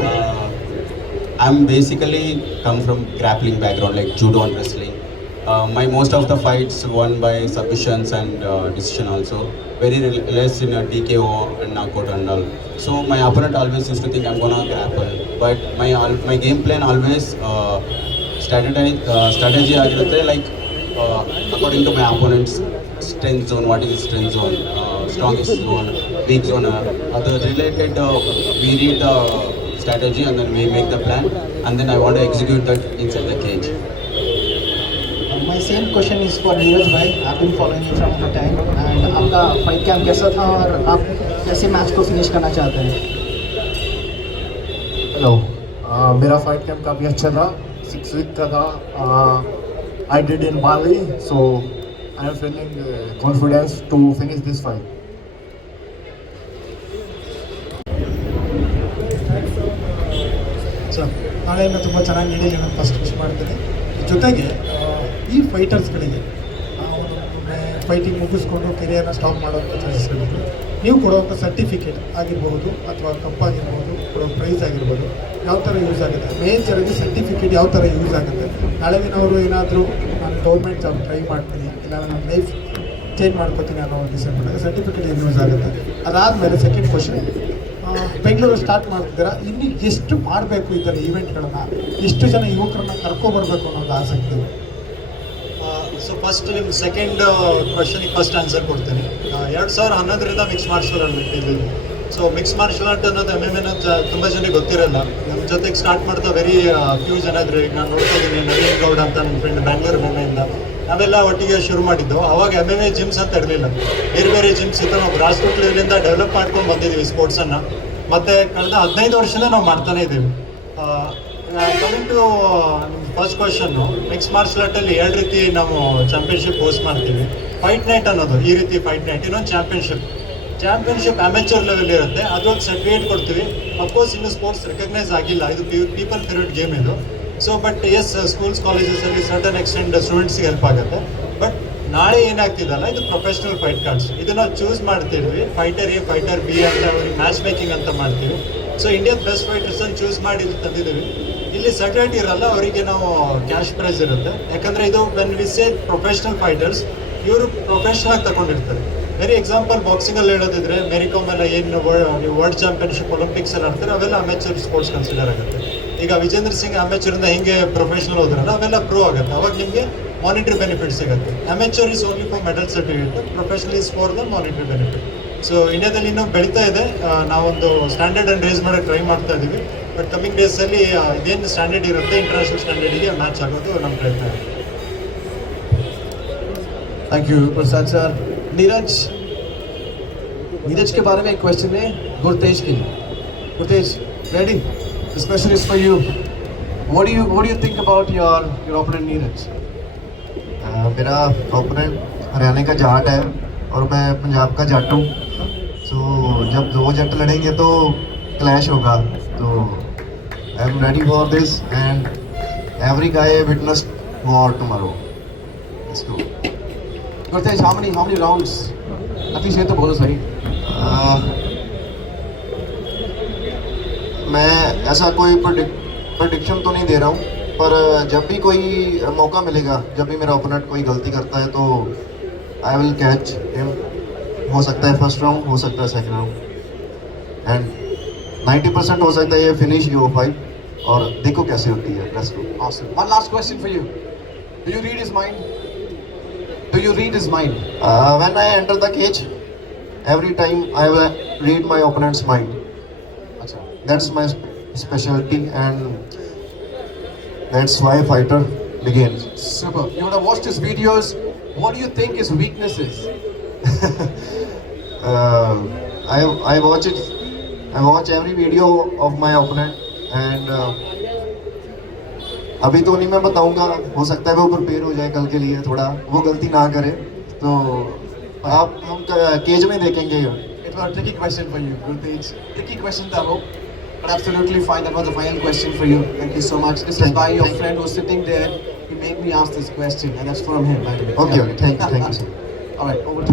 I'm basically come from grappling background like judo and wrestling. My most of the fights won by submissions and decision also. Very less in a TKO and knockout and all. So my opponent always used to think I'm gonna grapple, but my game plan always strategy ಆಗಿರುತ್ತೆ like according to my opponent's strength zone, what is strength zone, strongest zone, weak zone, other related. We read the strategy and then we make the plan, and then I want to execute that inside the cage. My same question is for Neeraj भाई. I've been following you from the time, and आपका fight camp कैसा था और आप कैसे match को finish करना चाहते हैं? हेलो, मेरा फाइट कैंप काफ़ी अच्छा था. 6 वीक का था. I did in Bali, so I am feeling confidence to finish this fight. Sir, ನಾಳೆಯಿಂದ ತುಂಬ ಚೆನ್ನಾಗಿ ನಡೀಲಿ ನಾನು ಫಸ್ಟ್ ವಿಶ್ ಮಾಡ್ತೀನಿ. ಜೊತೆಗೆ ಈ ಫೈಟರ್ಸ್ಗಳಿಗೆ ಫೈಟಿಂಗ್ ಮುಗಿಸ್ಕೊಂಡು ಕೆರಿಯರ್ನ ಸ್ಟಾಪ್ ಮಾಡೋಂಥ ಚಾನ್ಸಸ್ಗಳಿದೆ. ನೀವು ಕೊಡುವಂಥ ಸರ್ಟಿಫಿಕೇಟ್ ಆಗಿರ್ಬೋದು ಅಥವಾ ಕಪ್ಪಾಗಿರ್ಬೋದು, ಕೊಡೋ ಪ್ರೈಸ್ ಆಗಿರ್ಬೋದು, ಯಾವ ಥರ ಯೂಸ್ ಆಗುತ್ತೆ? ಮೇಜರಾಗಿ ಸರ್ಟಿಫಿಕೇಟ್ ಯಾವ ಥರ ಯೂಸ್ ಆಗುತ್ತೆ? ನಾಳೆ ದಿನ ಅವರು ಏನಾದರೂ ನಾನು ಗೌರ್ಮೆಂಟ್ ಜಾಬ್ ಟ್ರೈ ಮಾಡ್ತೀನಿ, ಇಲ್ಲ ನನ್ನ ಲೈಫ್ ಚೇಂಜ್ ಮಾಡ್ಕೋತೀನಿ ಅನ್ನೋ ಡಿಸೈಡ್ ಮಾಡಿದಾಗ ಸರ್ಟಿಫಿಕೇಟ್ ಏನು ಯೂಸ್ ಆಗುತ್ತೆ? ಅದಾದಮೇಲೆ ಸೆಕೆಂಡ್ ಕ್ವಶನ್, ಬೆಂಗಳೂರು ಸ್ಟಾರ್ಟ್ ಮಾಡ್ತಿದ್ದೀರಾ, ಇನ್ನು ಎಷ್ಟು ಮಾಡಬೇಕು ಈ ಥರ ಈವೆಂಟ್ಗಳನ್ನ, ಎಷ್ಟು ಜನ ಯುವಕರನ್ನ ಕರ್ಕೊಬರ್ಬೇಕು ಅನ್ನೋದು ಆಸಕ್ತಿ ಇದೆ. ಸೊ ಫಸ್ಟ್ ನಿಮ್ಮ ಸೆಕೆಂಡ್ ಕ್ವಶನಿಗೆ ಫಸ್ಟ್ ಆನ್ಸರ್ ಕೊಡ್ತೀನಿ. 2011ರಿಂದ ಮಿಕ್ಸ್ ಮಾರ್ಷಲ್ ಆರ್ಟ್ ಬಿಟ್ಟಿದ್ದೀವಿ. ಸೊ ಮಿಕ್ಸ್ ಮಾರ್ಷಲ್ ಆರ್ಟ್ ಅನ್ನೋದು MMA ಅನ್ನೋದು ತುಂಬ ಜನರಿಗೆ ಗೊತ್ತಿರಲ್ಲ. ನಮ್ಮ ಜೊತೆಗೆ ಸ್ಟಾರ್ಟ್ ಮಾಡ್ತಾ ವೆರಿ ಫ್ಯೂ ಜನ ಇದ್ರು. ಈಗ ನಾನು ನೋಡ್ತಾ ಇದ್ದೀನಿ, ನವೀನ್ ಗೌಡ್ ಅಂತ ನನ್ನ ಫ್ರೆಂಡ್ ಬ್ಯಾಂಗ್ಳೂರು MMA ನಾವೆಲ್ಲ ಒಟ್ಟಿಗೆ ಶುರು ಮಾಡಿದ್ದು. ಅವಾಗ MMA ಜಿಮ್ಸ್ ಅಂತ ಇರಲಿಲ್ಲ, ಬೇರೆ ಬೇರೆ ಜಿಮ್ಸ್ ಇತ್ತು. ನಾವು ಗ್ರಾಸ್ ರೂಟ್ ಲೆವೆಲಿಂದ ಡೆವಲಪ್ ಮಾಡ್ಕೊಂಡು ಬಂದಿದ್ದೀವಿ ಸ್ಪೋರ್ಟ್ಸನ್ನು. ಮತ್ತು ಕಳೆದ 15 ವರ್ಷದಿಂದ ನಾವು ಮಾಡ್ತಾನೇ ಇದ್ದೀವಿ. Coming to first question, mix martial ಆರ್ಟಲ್ಲಿ 2 ರೀತಿ ನಾವು ಚಾಂಪಿಯನ್ಶಿಪ್ ಹೋಸ್ಟ್ ಮಾಡ್ತೀವಿ. ಫೈಟ್ ನೈಟ್ ಅನ್ನೋದು ಈ ರೀತಿ ಫೈಟ್ ನೈಟ್, ಇನ್ನೊಂದು ಚಾಂಪಿಯನ್ಶಿಪ್ ಅಮೆಚೂರ್ ಲೆವೆಲ್ ಇರುತ್ತೆ. ಅದೊಂದು ಸರ್ಟಿಫಿಕೇಟ್ ಕೊಡ್ತೀವಿ. ಅಫ್ಕೋರ್ಸ್ ಇನ್ನು ಸ್ಪೋರ್ಟ್ಸ್ ರೆಕಗ್ನೈಸ್ ಆಗಿಲ್ಲ, ಇದು ಪೀಪಲ್ ಫೇವ್ರೇಟ್ ಗೇಮ್ ಇದು. ಸೊ ಬಟ್ ಎಸ್, ಸ್ಕೂಲ್ಸ್ ಕಾಲೇಜಸಲ್ಲಿ ಸರ್ಟನ್ ಎಕ್ಸ್ಟೆಂಟ್ ಸ್ಟೂಡೆಂಟ್ಸ್ಗೆ ಹೆಲ್ಪ್ ಆಗುತ್ತೆ. ಬಟ್ ನಾಳೆ ಏನಾಗ್ತಿದಲ್ಲ, ಇದು ಪ್ರೊಫೆಷ್ನಲ್ ಫೈಟ್ ಕಾರ್ಡ್ಸ್. ಇದು ನಾವು ಚೂಸ್ ಮಾಡ್ತಿದ್ವಿ, ಫೈಟರ್ A, ಫೈಟರ್ B ಅಂತ ಅವ್ರಿಗೆ ಮ್ಯಾಚ್ ಮೇಕಿಂಗ್ ಅಂತ ಮಾಡ್ತೀವಿ. ಸೊ ಇಂಡಿಯಾದ ಬೆಸ್ಟ್ ಫೈಟರ್ಸನ್ನು ಚೂಸ್ ಮಾಡಿ ಇಲ್ಲಿ ತಂದಿದ್ದೀವಿ. ಇಲ್ಲಿ ಸರ್ಟಿಫಿಕೇಟ್ ಇರಲ್ಲ, ಅವರಿಗೆ ನಾವು ಕ್ಯಾಶ್ ಪ್ರೈಸ್ ಇರುತ್ತೆ. ಯಾಕಂದರೆ ಇದು when we say professional fighters, ಇವರು ಪ್ರೊಫೆಷ್ನಲ್ ಆಗಿ ತಗೊಂಡಿರ್ತಾರೆ. ವೆರಿ ಎಕ್ಸಾಂಪಲ್ ಬಾಕ್ಸಿಂಗಲ್ಲಿ ಹೇಳೋದಿದ್ರೆ ಮೆರಿಕಾಮ್ ಎಲ್ಲ ಏನು ವರ್ಲ್ಡ್ ಚಾಂಪಿಯನ್ಶಿಪ್ ಒಲಿಂಪಿಕ್ಸಲ್ಲಿ ಆಡ್ತಾರೆ, ಅವೆಲ್ಲ ಅಮೆಚೂರ್ ಸ್ಪೋರ್ಟ್ಸ್ ಕನ್ಸಿಡರ್ ಆಗುತ್ತೆ. ಈಗ ವಿಜೇಂದ್ರ ಸಿಂಗ್ ಅಮೆಚೂರಿಂದ ಹಿಂಗೆ ಪ್ರೊಫೆಷ್ನಲ್ ಹೋದ್ರಲ್ಲ, ಅವೆಲ್ಲ ಪ್ರೋ ಆಗುತ್ತೆ. ಅವಾಗ ನಿಮಗೆ ಮಾನಿಟರಿ ಬೆನಿಫಿಟ್ ಸಿಗುತ್ತೆ. Amateur is only for medal certificate, professional is for the monetary benefit. So ಇಂಡಿಯಾದಲ್ಲಿ ಇನ್ನೂ ಬೆಳೀತಾ ಇದೆ. ನಾವೊಂದು ಸ್ಟ್ಯಾಂಡರ್ಡನ್ನು ರೇಸ್ ಮಾಡೋಕ್ಕೆ ಟ್ರೈ ಮಾಡ್ತಾ ಇದ್ದೀವಿ. ಬಟ್ ಕಮಿಂಗ್ ಡೇಸಲ್ಲಿ ಇದೇನು ಸ್ಟ್ಯಾಂಡರ್ಡ್ ಇರುತ್ತೆ, ಇಂಟರ್ನ್ಯಾಷನಲ್ ಸ್ಟ್ಯಾಂಡರ್ಡಿಗೆ ಮ್ಯಾಚ್ ಆಗೋದು ನಮ್ಮ ಪ್ರಯತ್ನ ಇದೆ. Thank you Prasad sir. Neeraj के बारे में एक क्वेश्चन है गुरतेज के लिए. Gurtej, ready? This question is for you. What do you think about your opponent Neeraj? मेरा ओपोनेंट हरियाणा का जाट है और मैं पंजाब का जाट हूँ. सो जब 2 जट लड़ेंगे तो क्लैश होगा. तो I am ready for this and every guy witness war tomorrow. Let's go. Gurtej, how many rounds? अभी से तो बोलो सही. मैं ऐसा कोई प्रेडिक्शन तो नहीं दे रहा हूँ, पर जब भी कोई मौका मिलेगा, जब भी मेरा ओपोनेंट कोई गलती करता है तो आई विल कैच हिम. हो सकता है फर्स्ट राउंड, हो सकता है सेकंड राउंड, एंड 90% हो सकता है ये फिनिश यो फाइट. और देखो कैसे होती है. Let's go. Awesome. One last question for you. Do you read his mind? When I enter the cage, every time I will read my opponent's mind. That's my specialty, and that's why fighter begins. Super. You would have watched his videos. What do you think his weakness is? I watch it. I watch every video of my opponent, and अभी तो नहीं मैं बताऊंगा. हो सकता है वो prepare हो जाए कल के लिए, थोड़ा वो गलती ना करे. तो आप हम केज में देखेंगे. It was a tricky question for you, Gurteej. Tricky question, I hope. But absolutely fine. That was the final question for you. Thank you so much. This is by your friend who's sitting there. He made me ask this question, and that's from him, by the way. Okay. Thank you, sir. All right, over to you.